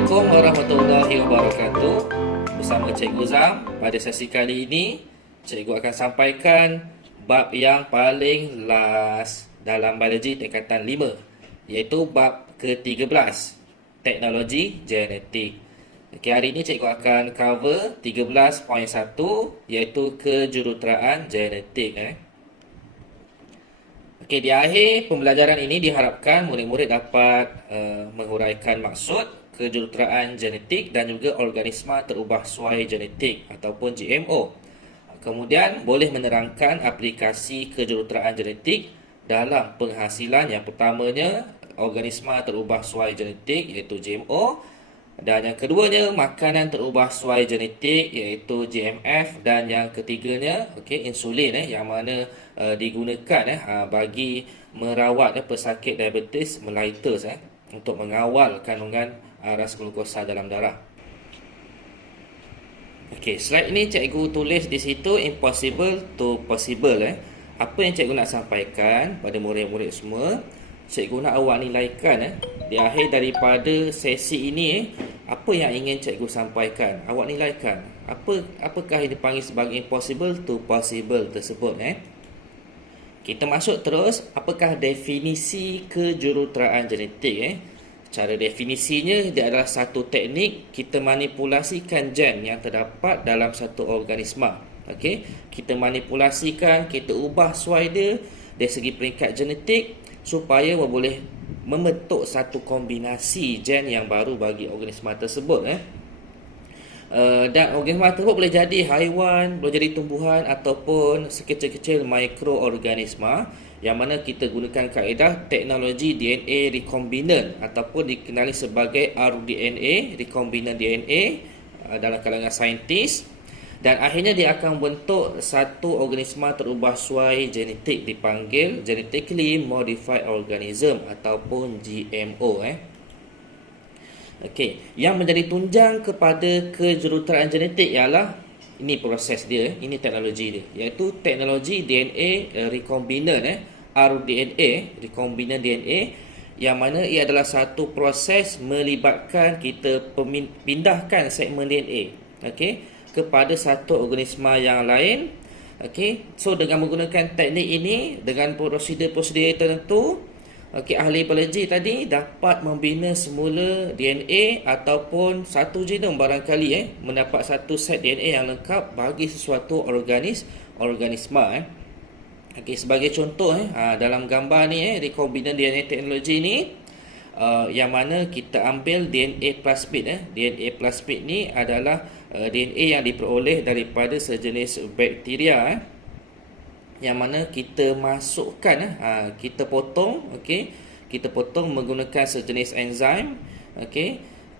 Assalamualaikum warahmatullahi wabarakatuh. Bersama Cikgu Zam, pada sesi kali ini Cikgu akan sampaikan bab yang paling last dalam biologi tingkatan 5, iaitu bab ke-13, teknologi genetik. Okey, hari ini Cikgu akan cover 13.1, iaitu kejuruteraan genetik. Okey, di akhir pembelajaran ini diharapkan murid-murid dapat menguraikan maksud kejuruteraan genetik dan juga organisma terubah suai genetik ataupun GMO. Kemudian boleh menerangkan aplikasi kejuruteraan genetik dalam penghasilan. Yang pertamanya, organisma terubah suai genetik iaitu GMO, dan yang keduanya, makanan terubah suai genetik iaitu GMF, dan yang ketiganya, insulin yang mana digunakan bagi merawat pesakit diabetes mellitus untuk mengawal kandungan ras glukosa dalam darah. Slide ini cikgu tulis di situ impossible to possible. Apa yang cikgu nak sampaikan pada murid-murid semua, cikgu nak awak nilaikan di akhir daripada sesi ini, apa yang ingin cikgu sampaikan. Awak nilaikan apakah yang dipanggil sebagai impossible to possible tersebut. Kita masuk terus, apakah definisi kejuruteraan genetik. Cara definisinya, dia adalah satu teknik kita manipulasikan gen yang terdapat dalam satu organisma. Kita manipulasikan, kita ubah suai dia dari segi peringkat genetik supaya boleh membentuk satu kombinasi gen yang baru bagi organisma tersebut. Dan organisma tersebut boleh jadi haiwan, boleh jadi tumbuhan ataupun sekecil-kecil mikroorganisma, yang mana kita gunakan kaedah teknologi DNA recombinant ataupun dikenali sebagai rDNA, recombinant DNA dalam kalangan saintis. Dan akhirnya dia akan membentuk satu organisma terubah suai genetik dipanggil genetically modified organism ataupun GMO. Yang menjadi tunjang kepada kejuruteraan genetik ialah ini proses dia, ini teknologi dia, iaitu teknologi DNA recombinant rDNA, recombinant DNA, yang mana ia adalah satu proses melibatkan kita pindahkan segmen DNA kepada satu organisma yang lain. So dengan menggunakan teknik ini, dengan prosedur-prosedur tertentu, ahli biologi tadi dapat membina semula DNA ataupun satu genom barangkali mendapat satu set DNA yang lengkap bagi sesuatu organisma. Sebagai contoh dalam gambar ni, recombinant DNA teknologi ni, yang mana kita ambil DNA plasmid. DNA plasmid ni adalah DNA yang diperoleh daripada sejenis bakteria, yang mana kita masukkan, kita potong, kita potong menggunakan sejenis enzim,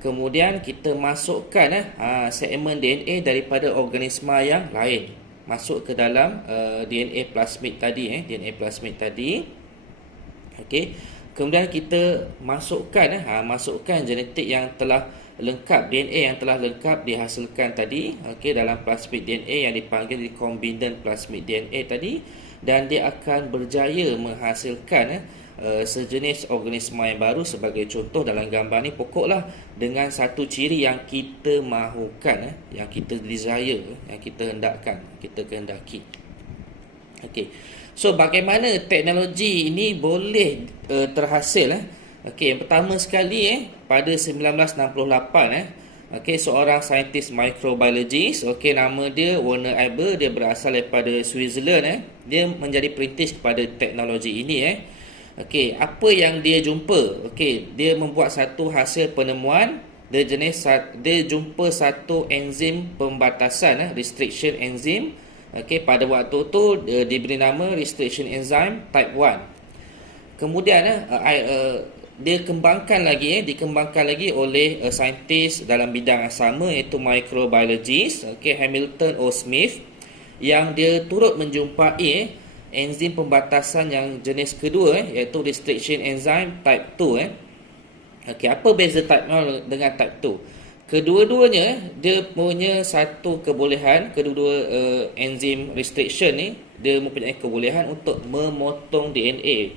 kemudian kita masukkan segmen DNA daripada organisma yang lain masuk ke dalam DNA plasmid tadi, DNA plasmid tadi. Kemudian kita masukkan genetik yang telah lengkap, DNA yang telah lengkap dihasilkan tadi dalam plasmid DNA yang dipanggil recombinant plasmid DNA tadi, dan dia akan berjaya menghasilkan sejenis organisma yang baru. Sebagai contoh dalam gambar ni, pokoklah dengan satu ciri yang kita mahukan, yang kita desire, yang kita hendakkan, kita kehendaki. So bagaimana teknologi ini boleh terhasil? Yang pertama sekali, pada 1968 seorang saintis microbiologist, nama dia Werner Haber, dia berasal daripada Switzerland. Dia menjadi perintis kepada teknologi ini. Apa yang dia jumpa? Dia membuat satu hasil penemuan. Dia jumpa satu enzim pembatasan, restriction enzyme. Pada waktu tu diberi nama restriction enzyme type 1. Kemudian dia dikembangkan lagi oleh saintis dalam bidang yang sama, iaitu microbiologist Hamilton O. Smith, yang dia turut menjumpai enzim pembatasan yang jenis kedua, iaitu restriction enzyme type 2. Apa beza type 0 dengan type 2? Kedua-duanya dia punya satu kebolehan. Kedua-dua enzim restriction ni, dia mempunyai kebolehan untuk memotong DNA.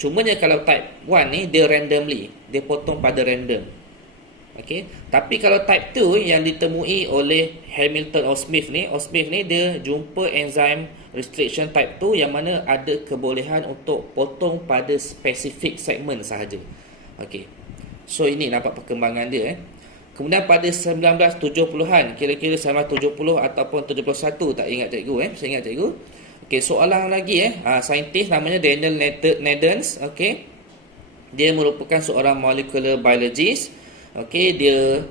Cumanya kalau type 1 ni dia randomly, dia potong pada random. Okey, tapi kalau type 2 yang ditemui oleh Hamilton Smith ni dia jumpa enzim restriction type 2 yang mana ada kebolehan untuk potong pada spesifik segmen sahaja. Okey. So ini nampak perkembangan dia. Kemudian pada 1970-an, kira-kira 1970 ataupun 71, tak ingat cikgu. Saya ingat cikgu. Okey, soalan lagi saintis namanya Daniel Nadens. Okey. Dia merupakan seorang molecular biologist. Okey, dia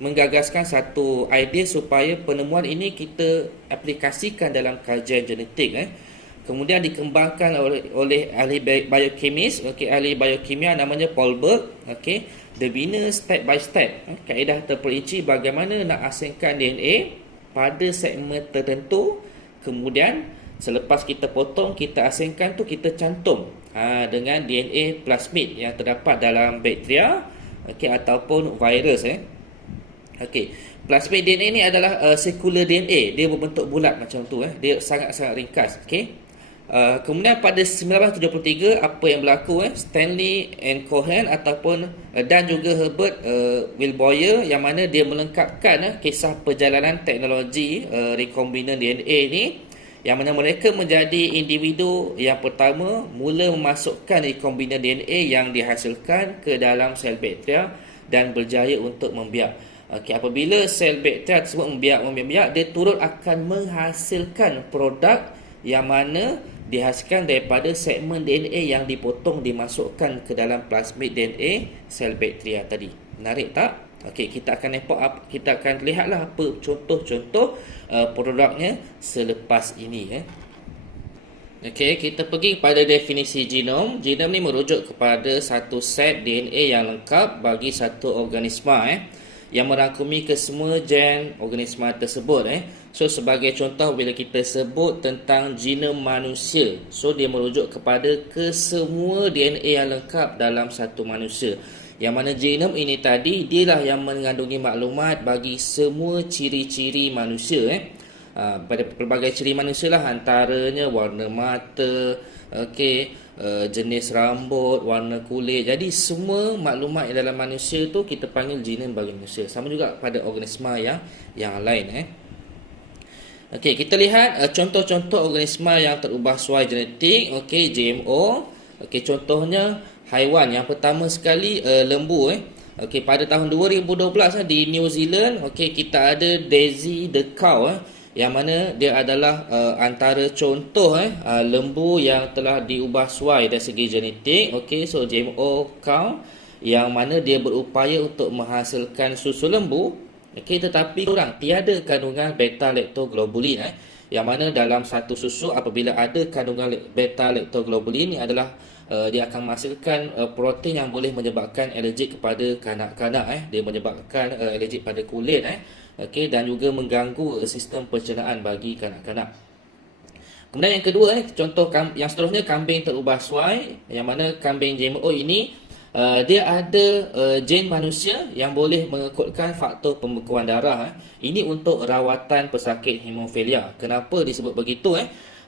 menggagaskan satu idea supaya penemuan ini kita aplikasikan dalam kajian genetik. Kemudian dikembangkan oleh ahli biokimis, ahli biokimia namanya Paul Berg. Dia bina step by step kaedah terperinci bagaimana nak asingkan DNA pada segmen tertentu. Kemudian selepas kita potong, kita asingkan tu, kita cantum dengan DNA plasmid yang terdapat dalam bakteria ataupun virus. Plasmid DNA ni adalah circular DNA. Dia berbentuk bulat macam tu. Dia sangat-sangat ringkas. Kemudian pada 1973, apa yang berlaku, Stanley and Cohen ataupun dan juga Herbert Wilboyer, yang mana dia melengkapkan kisah perjalanan teknologi recombinant DNA ni, yang mana mereka menjadi individu yang pertama mula memasukkan recombinant DNA yang dihasilkan ke dalam sel bakteria dan berjaya untuk membiak. Apabila sel bakteria tersebut membiak, dia turut akan menghasilkan produk yang mana dihasilkan daripada segmen DNA yang dipotong, dimasukkan ke dalam plasmid DNA sel bakteria tadi. Menarik tak? Kita akan lihatlah apa contoh-contoh produknya selepas ini. Kita pergi pada definisi genom. Genom ni merujuk kepada satu set DNA yang lengkap bagi satu organisma yang merangkumi kesemua gen organisma tersebut. So sebagai contoh, bila kita sebut tentang genom manusia, so dia merujuk kepada kesemua DNA yang lengkap dalam satu manusia. Yang mana genom ini tadi, dialah yang mengandungi maklumat bagi semua ciri-ciri manusia. Pada pelbagai ciri manusia lah, antaranya warna mata, jenis rambut, warna kulit. Jadi semua maklumat yang dalam manusia tu kita panggil genom bagi manusia. Sama juga pada organisma yang lain. Kita lihat contoh-contoh organisma yang terubah suai genetik. GMO. Contohnya haiwan. Yang pertama sekali lembu. Pada tahun 2012 di New Zealand, kita ada Daisy the cow, yang mana dia adalah antara contoh lembu yang telah diubah suai dari segi genetik. So GMO cow, yang mana dia berupaya untuk menghasilkan susu lembu, tetapi kurang, tiada kandungan beta-lactoglobulin, yang mana dalam satu susu apabila ada kandungan beta-lactoglobulin, ini adalah dia akan menghasilkan protein yang boleh menyebabkan alergik kepada kanak-kanak. Dia menyebabkan alergik pada kulit, dan juga mengganggu sistem pencernaan bagi kanak-kanak. Kemudian yang kedua, contoh yang seterusnya, kambing terubah suai, yang mana kambing GMO ini dia ada gen manusia yang boleh mengekodkan faktor pembekuan darah. Ini untuk rawatan pesakit hemofilia. Kenapa disebut begitu?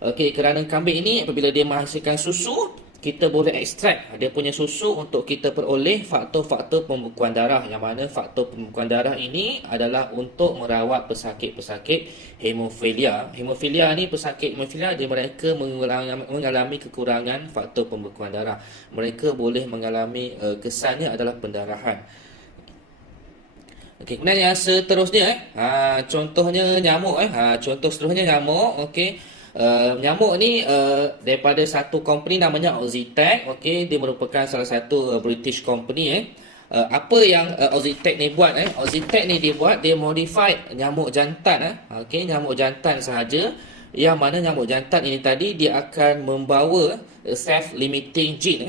Kerana kambing ini apabila dia menghasilkan susu, kita boleh ekstrak dia punya susu untuk kita peroleh faktor-faktor pembekuan darah, yang mana faktor pembekuan darah ini adalah untuk merawat pesakit-pesakit hemofilia. Hemofilia ni, pesakit hemofilia, mereka mengalami kekurangan faktor pembekuan darah. Mereka boleh mengalami kesannya adalah pendarahan. Kemudian yang seterusnya contohnya nyamuk. Contoh seterusnya nyamuk. Nyamuk ni daripada satu company namanya Oxitec. Dia merupakan salah satu British company. Apa yang Oxitec ni buat? Oxitec ni dia modified nyamuk jantan. Nyamuk jantan sahaja, yang mana nyamuk jantan ini tadi dia akan membawa self-limiting gene.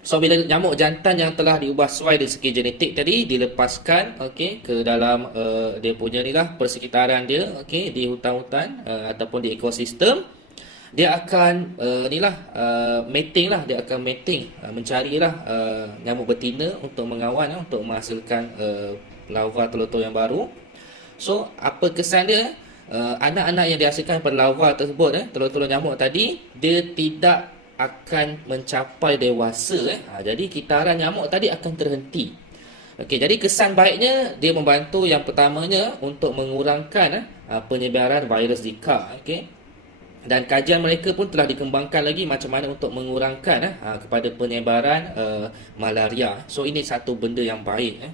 So bila nyamuk jantan yang telah diubah sesuai dari segi genetik tadi dilepaskan ke dalam dia punya ni lah persekitaran dia, di hutan-hutan ataupun di ekosistem, dia akan mating lah, dia akan mating, mencarilah nyamuk betina untuk mengawan, untuk menghasilkan larva telur-telur yang baru. So apa kesan dia? Anak-anak yang dihasilkan pada larva tersebut, telur-telur nyamuk tadi, dia tidak akan mencapai dewasa. Jadi kitaran nyamuk tadi akan terhenti. Okey, jadi kesan baiknya dia membantu yang pertamanya untuk mengurangkan penyebaran virus Zika. Okey. Dan kajian mereka pun telah dikembangkan lagi macam mana untuk mengurangkan kepada penyebaran malaria. So ini satu benda yang baik.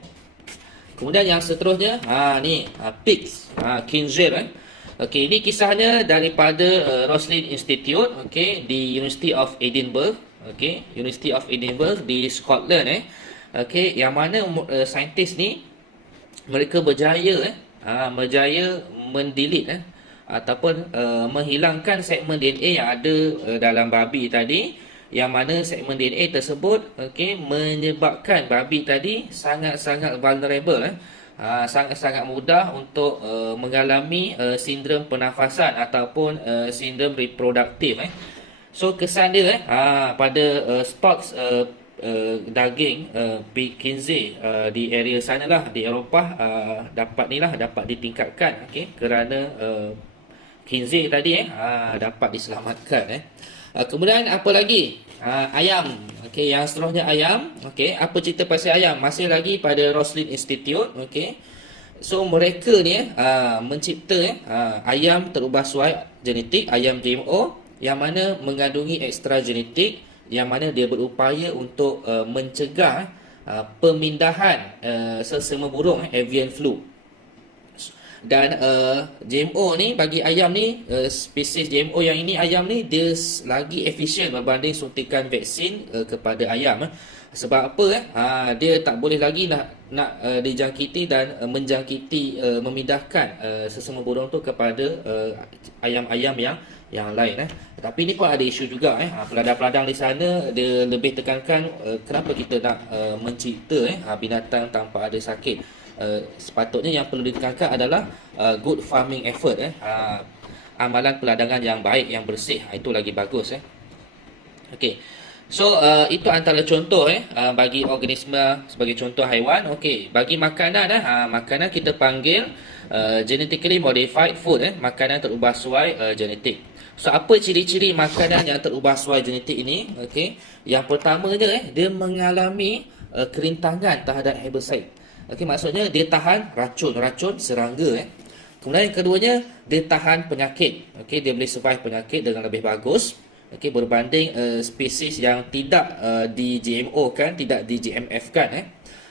Kemudian yang seterusnya, ni pigs, khinzir. Okey, ini kisahnya daripada Roslin Institute, okey, di University of Edinburgh, okey, University of Edinburgh di Scotland. Okey, yang mana saintis ni mereka berjaya mendelete ataupun menghilangkan segmen DNA yang ada dalam babi tadi, yang mana segmen DNA tersebut menyebabkan babi tadi sangat-sangat vulnerable, sangat-sangat mudah untuk mengalami sindrom pernafasan ataupun sindrom reproduktif. So kesan dia pada stocks daging pig khinzir di area sanalah di Eropah dapat ditingkatkan, kerana khinzir tadi dapat diselamatkan. Kemudian apa lagi? Ayam. Yang seterusnya ayam. Apa cerita pasal ayam? Masih lagi pada Roslin Institute. So mereka ni mencipta ayam terubah suai genetik, ayam GMO, yang mana mengandungi ekstra genetik, yang mana dia berupaya untuk mencegah pemindahan sesama burung, avian flu. Dan GMO ni bagi ayam ni, spesies GMO yang ini, ayam ni dia lagi efisien berbanding suntikan vaksin kepada ayam. Sebab apa? Dia tak boleh lagi nak dijangkiti dan menjangkiti, memindahkan sesama burung tu kepada ayam-ayam yang lain. Tapi ni pun ada isu juga. Peladang-peladang di sana dia lebih tekankan kenapa kita nak mencipta binatang tanpa ada sakit. Sepatutnya yang perlu ditekankan adalah good farming effort, amalan peladangan yang baik, yang bersih, itu lagi bagus. Okey. So itu antara contoh bagi organisma sebagai contoh haiwan. Okey, bagi makanan makanan kita panggil genetically modified food, makanan terubah suai genetik. So apa ciri-ciri makanan yang terubah suai genetik ini? Okey, yang pertamanya dia mengalami kerintangan terhadap herbicide. Okey, maksudnya dia tahan racun serangga. Kemudian yang keduanya, dia tahan penyakit. Okey, dia boleh survive penyakit dengan lebih bagus. Okey, berbanding spesies yang tidak di GMO kan, tidak di GMF kan.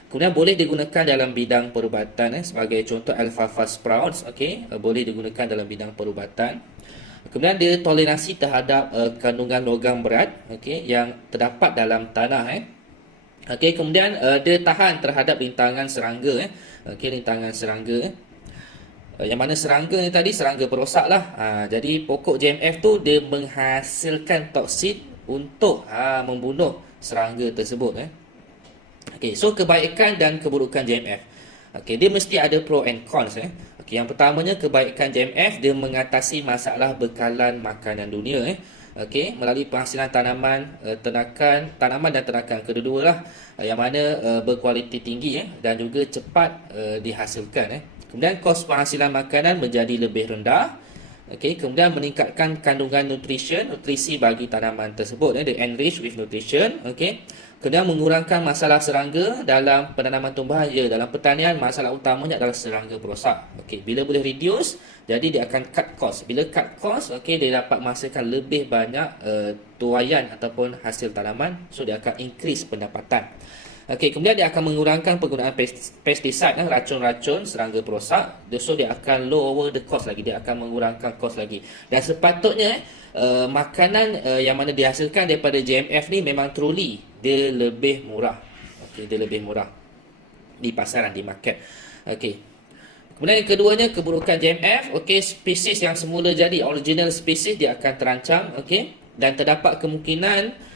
Kemudian boleh digunakan dalam bidang perubatan, sebagai contoh alfalfa sprouts. Okey, boleh digunakan dalam bidang perubatan. Kemudian dia toleransi terhadap kandungan logam berat, okey, yang terdapat dalam tanah. Okey, kemudian dia tahan terhadap rintangan serangga. Okey, rintangan serangga. Yang mana serangga ni tadi, serangga perosak lah. Jadi pokok GMF tu dia menghasilkan toksin untuk membunuh serangga tersebut. Okey, so kebaikan dan keburukan GMF. Okey, dia mesti ada pro and cons. Okey, yang pertamanya, kebaikan GMF dia mengatasi masalah bekalan makanan dunia. Okey, melalui penghasilan tanaman dan ternakan kedua-dua lah, yang mana berkualiti tinggi dan juga cepat dihasilkan. Kemudian kos penghasilan makanan menjadi lebih rendah. Okey, kemudian meningkatkan kandungan nutrisi bagi tanaman tersebut. Dia enrich with nutrition. Okey, kemudian mengurangkan masalah serangga dalam penanaman tumbuhan. Dalam pertanian masalah utamanya adalah serangga perosak. Okey, bila boleh reduce, jadi dia akan cut cost. Bila cut cost, okey, dia dapat menghasilkan lebih banyak tuaian ataupun hasil tanaman. So dia akan increase pendapatan. Okey, kemudian dia akan mengurangkan penggunaan pesticide, racun-racun serangga perosak. So dia akan lower the cost lagi, dia akan mengurangkan cost lagi. Dan sepatutnya makanan yang mana dihasilkan daripada GMF ni memang truly dia lebih murah. Okey, dia lebih murah di pasaran, di market. Okey. Kemudian yang keduanya, keburukan GMF. Okey, spesies yang semula jadi original spesies dia akan terancam. Okey, dan terdapat kemungkinan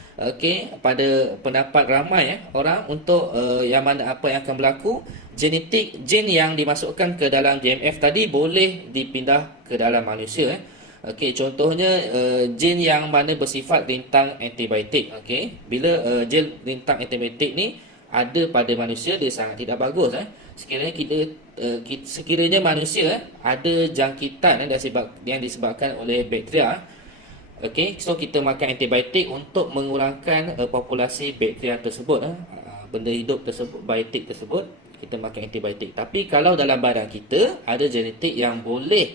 pada pendapat ramai orang untuk yang mana apa yang akan berlaku, gen yang dimasukkan ke dalam GMF tadi boleh dipindah ke dalam manusia. Okey, contohnya gen yang mana bersifat rintang antibiotik. Okey, bila gen rintang antibiotik ni ada pada manusia, dia sangat tidak bagus. Sekiranya manusia ada jangkitan yang disebabkan oleh bakteria, Okey, so kita makan antibiotik untuk mengurangkan populasi bakteria tersebut. Benda hidup tersebut, biotik tersebut, kita makan antibiotik. Tapi kalau dalam badan kita ada genetik yang boleh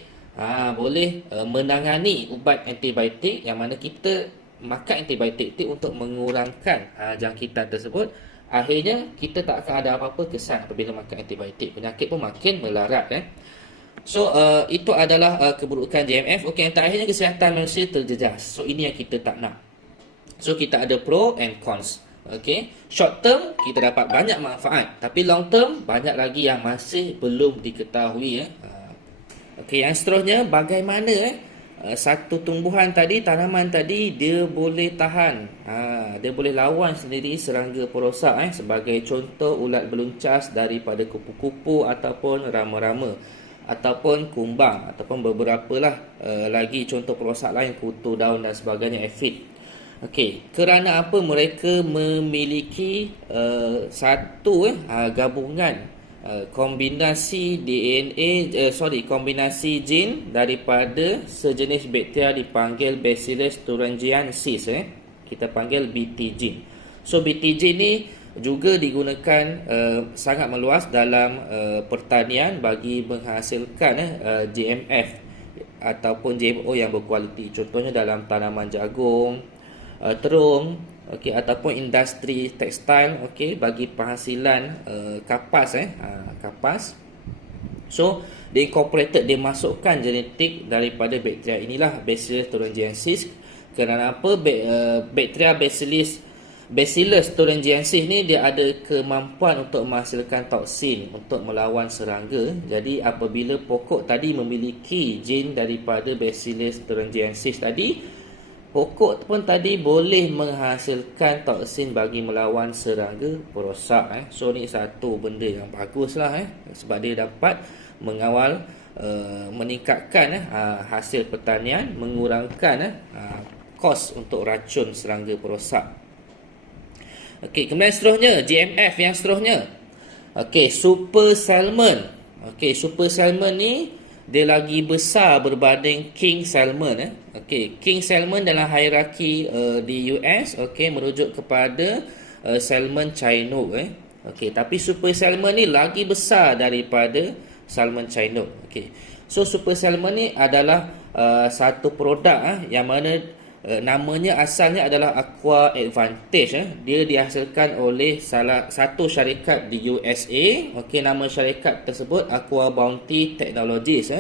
menangani ubat antibiotik, yang mana kita makan antibiotik itu untuk mengurangkan jangkitan tersebut. Akhirnya kita tak akan ada apa-apa kesan apabila makan antibiotik. Penyakit pun makin melarat. So itu adalah keburukan JMF. Okey, yang terakhirnya kesihatan manusia terjejas. So ini yang kita tak nak. So kita ada pro and cons. Okey, short term kita dapat banyak manfaat, tapi long term banyak lagi yang masih belum diketahui. Okey, yang seterusnya bagaimana satu tumbuhan tadi, tanaman tadi, dia boleh tahan, dia boleh lawan sendiri serangga perosak. Sebagai contoh, ulat beluncas daripada kupu-kupu ataupun rama-rama ataupun kumbang ataupun beberapa lagi contoh perosak lain, kutu daun dan sebagainya, aphid. Okey, kerana apa mereka memiliki gabungan kombinasi kombinasi gene daripada sejenis bakteria dipanggil Bacillus thuringiensis, kita panggil BT gene. So BT gene ni juga digunakan sangat meluas dalam pertanian bagi menghasilkan GMF ataupun GMO yang berkualiti. Contohnya dalam tanaman jagung, terung, okey, ataupun industri tekstil, okey, bagi penghasilan kapas. So dia incorporated, dia masukkan genetik daripada bakteria inilah, Bacillus thuringiensis. Kerana apa? Bakteria Bacillus thuringiensis ni dia ada kemampuan untuk menghasilkan toksin untuk melawan serangga. Jadi apabila pokok tadi memiliki gen daripada Bacillus thuringiensis tadi, pokok pun tadi boleh menghasilkan toksin bagi melawan serangga perosak. So ni satu benda yang bagus sebab dia dapat mengawal, meningkatkan hasil pertanian, mengurangkan kos untuk racun serangga perosak. Okey, kemudian seterusnya GMF yang seterusnya. Okey, super salmon. Okey, super salmon ni dia lagi besar berbanding king salmon. Okey, king salmon dalam hierarki di US, okey, merujuk kepada salmon Chinook. Okey, tapi super salmon ni lagi besar daripada salmon Chinook. Okey, so super salmon ni adalah satu produk yang mana namanya asalnya adalah Aqua Advantage. Dia dihasilkan oleh salah satu syarikat di USA. Okey, nama syarikat tersebut Aqua Bounty Technologies.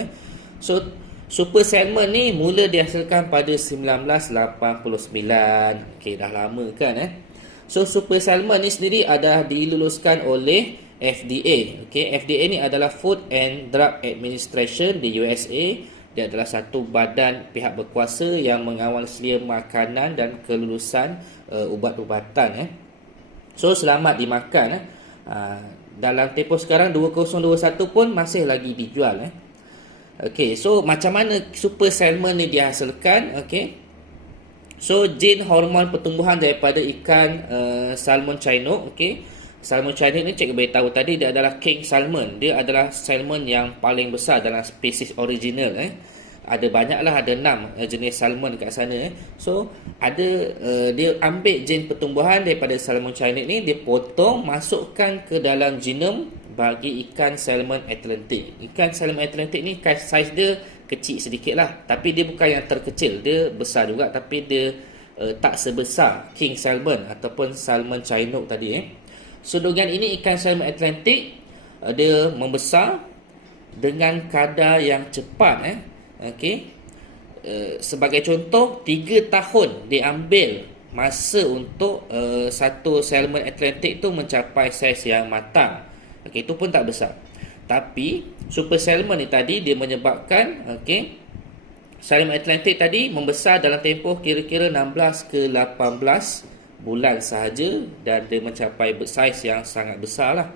So super salmon ni mula dihasilkan pada 1989. Okey, dah lama kan. So super salmon ni sendiri adalah diluluskan oleh FDA. Okey, FDA ni adalah Food and Drug Administration di USA. Dia adalah satu badan pihak berkuasa yang mengawal sedia makanan dan kelulusan ubat-ubatan. So selamat dimakan. Dalam tempoh sekarang 2021 pun masih lagi dijual. Okey, so macam mana super salmon ni dihasilkan? Okey, so gen hormon pertumbuhan daripada ikan salmon Chinook. Okey, salmon Chinook ni cikgu beritahu tadi, dia adalah king salmon. Dia adalah salmon yang paling besar dalam spesies original. Ada banyaklah, ada 6 jenis salmon kat sana. So ada dia ambil gen pertumbuhan daripada salmon Chinook ni, dia potong, masukkan ke dalam genom bagi ikan salmon Atlantic. Ikan salmon Atlantic ni saiz dia kecil sedikit lah, tapi dia bukan yang terkecil, dia besar juga, tapi dia tak sebesar king salmon ataupun salmon Chinook tadi. So dengan ini ikan salmon Atlantic dia membesar dengan kadar yang cepat. Okey, sebagai contoh, 3 tahun diambil masa untuk satu salmon Atlantic tu mencapai saiz yang matang. Okey, itu pun tak besar. Tapi super salmon ni tadi dia menyebabkan salmon Atlantic tadi membesar dalam tempoh kira-kira 16 ke 18 bulan sahaja, dan dia mencapai saiz yang sangat besar lah.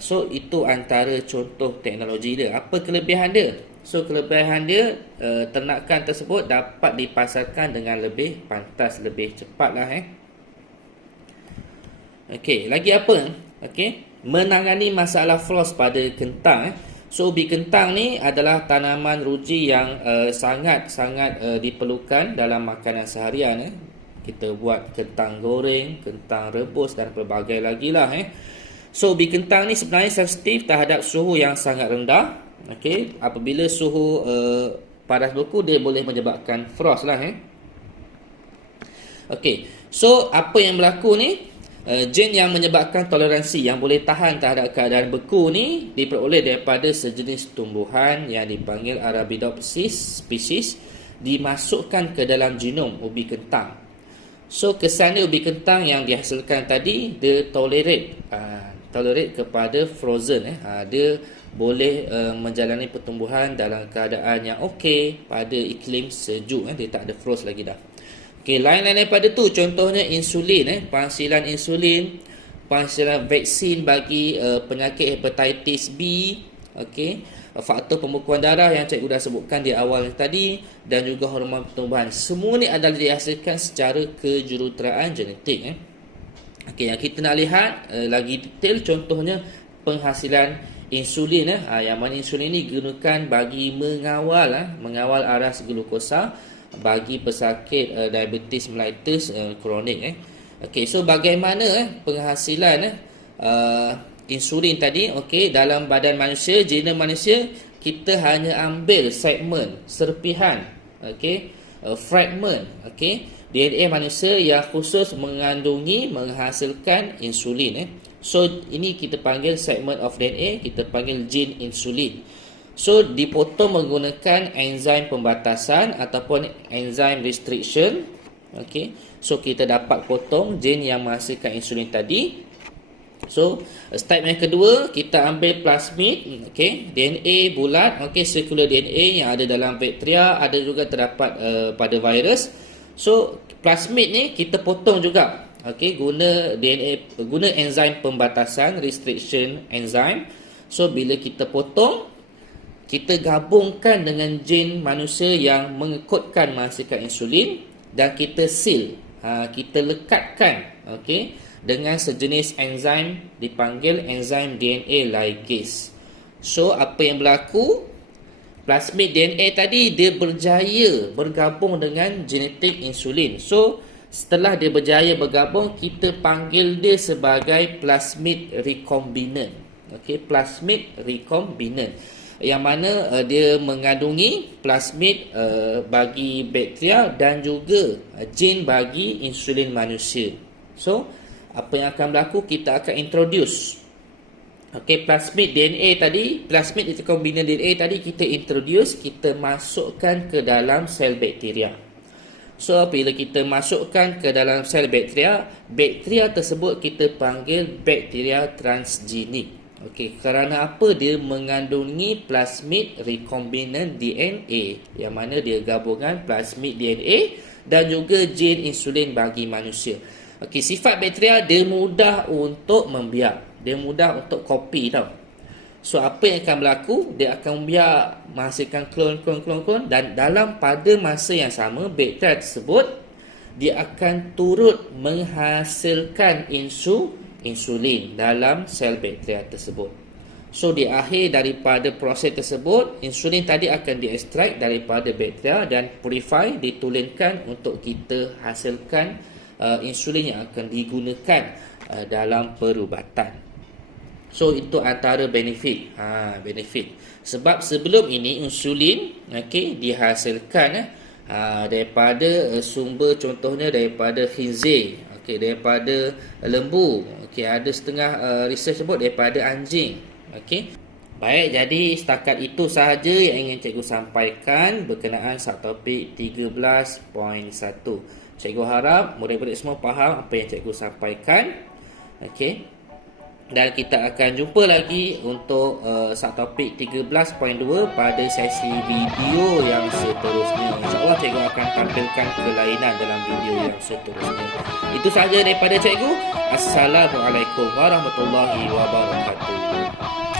So itu antara contoh teknologi dia. Apa kelebihan dia? So kelebihan dia, ternakan tersebut dapat dipasarkan dengan lebih pantas, lebih cepat lah. Okey, lagi apa? Okey, menangani masalah flos pada kentang. So ubi kentang ni adalah tanaman ruji yang sangat-sangat diperlukan dalam makanan seharian. Kita buat kentang goreng, kentang rebus dan pelbagai lagi lah. So ubi kentang ni sebenarnya sensitif terhadap suhu yang sangat rendah. Okey, apabila suhu paras beku, dia boleh menyebabkan frost lah. Okey, so apa yang berlaku ni? Gen yang menyebabkan toleransi yang boleh tahan terhadap keadaan beku ni diperoleh daripada sejenis tumbuhan yang dipanggil Arabidopsis species, dimasukkan ke dalam genom ubi kentang. So kesan dia ubi kentang yang dihasilkan tadi, dia tolerate kepada frozen. Dia boleh menjalani pertumbuhan dalam keadaan yang okey pada iklim sejuk. Dia tak ada frost lagi dah. Okey, lain-lain daripada tu, contohnya insulin, penghasilan insulin, penghasilan vaksin bagi penyakit hepatitis B, okey, faktor pembekuan darah yang cikgu dah sebutkan di awal tadi, dan juga hormon pertumbuhan. Semua ni adalah dihasilkan secara kejuruteraan genetik. Okey, yang kita nak lihat lagi detail, contohnya penghasilan insulin. Yang mana insulin ni digunakan bagi mengawal aras glukosa bagi pesakit diabetes mellitus kronik. Okey, so bagaimana penghasilan insulin tadi? Okey, dalam badan manusia, genom manusia, kita hanya ambil segmen, serpihan, okey, fragment, okey, DNA manusia yang khusus menghasilkan insulin. So ini kita panggil segment of DNA, kita panggil gene insulin. So dipotong menggunakan enzim pembatasan ataupun enzim restriction. Okey, so kita dapat potong gen yang menghasilkan insulin tadi. So step yang kedua, kita ambil plasmid, okey, DNA bulat, okey, circular DNA yang ada dalam bakteria, ada juga terdapat pada virus. So plasmid ni kita potong juga, okey, guna enzim pembatasan, restriction enzim. So bila kita potong, kita gabungkan dengan gen manusia yang mengikutkan menghasilkan insulin, dan kita seal, kita lekatkan, okey, dengan sejenis enzim dipanggil enzim DNA ligase. So apa yang berlaku? Plasmid DNA tadi dia berjaya bergabung dengan genetik insulin. So setelah dia berjaya bergabung, kita panggil dia sebagai plasmid recombinant. Okey, plasmid recombinant, yang mana dia mengandungi plasmid bagi bakteria dan juga gen bagi insulin manusia. So apa yang akan berlaku, kita akan introduce, okey, plasmid DNA tadi, plasmid recombinant DNA tadi kita introduce, kita masukkan ke dalam sel bakteria. So bila kita masukkan ke dalam sel bakteria, bakteria tersebut kita panggil bakteria transgenik. Okey, kerana apa? Dia mengandungi plasmid recombinant DNA, yang mana dia gabungan plasmid DNA dan juga gen insulin bagi manusia. Okey, sifat bakteria dia mudah untuk membiak, dia mudah untuk copy tau. So apa yang akan berlaku? Dia akan membiak, menghasilkan klon, dan dalam pada masa yang sama, bakteria tersebut dia akan turut menghasilkan insulin dalam sel bakteria tersebut. So di akhir daripada proses tersebut, insulin tadi akan diekstrak daripada bakteria dan purify, ditulenkan untuk kita hasilkan insulin yang akan digunakan dalam perubatan. So itu antara benefit. Benefit. Sebab sebelum ini insulin, okey, dihasilkan daripada sumber, contohnya daripada khinzir, okey, daripada lembu, okey, ada setengah research sebut daripada anjing. Okey. Baik, jadi setakat itu sahaja yang ingin cikgu sampaikan berkenaan subtopik 13.1. Cikgu harap murid-murid semua faham apa yang cikgu sampaikan. Okey. Dan kita akan jumpa lagi untuk subtopik 13.2 pada sesi video yang seterusnya. InsyaAllah cikgu akan tampilkan kelainan dalam video yang seterusnya. Itu sahaja daripada cikgu. Assalamualaikum warahmatullahi wabarakatuh.